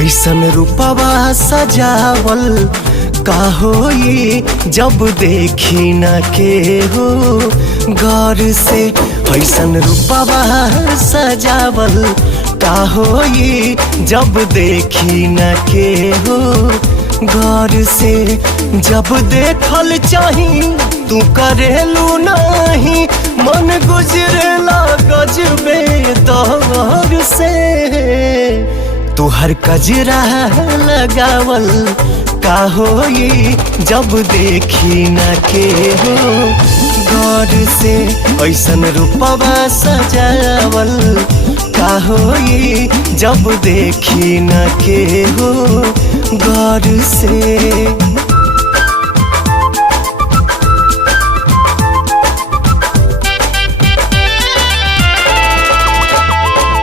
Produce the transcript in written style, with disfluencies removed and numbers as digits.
ऐसन रूपवा सजावल का होई जब देखी न के हो गौर से। ऐसन रूपवा सजावल का होई जब देखी न के हो गौर से। जब देखल चाही तू करेलू नहीं, मन गुजरेला गजबे दौर से। तुहर कजरा लगावल का होई जब देखी न के हो गौर से। ऐसन रूपवा सजावल का होई जब देखी न के हो गौर से।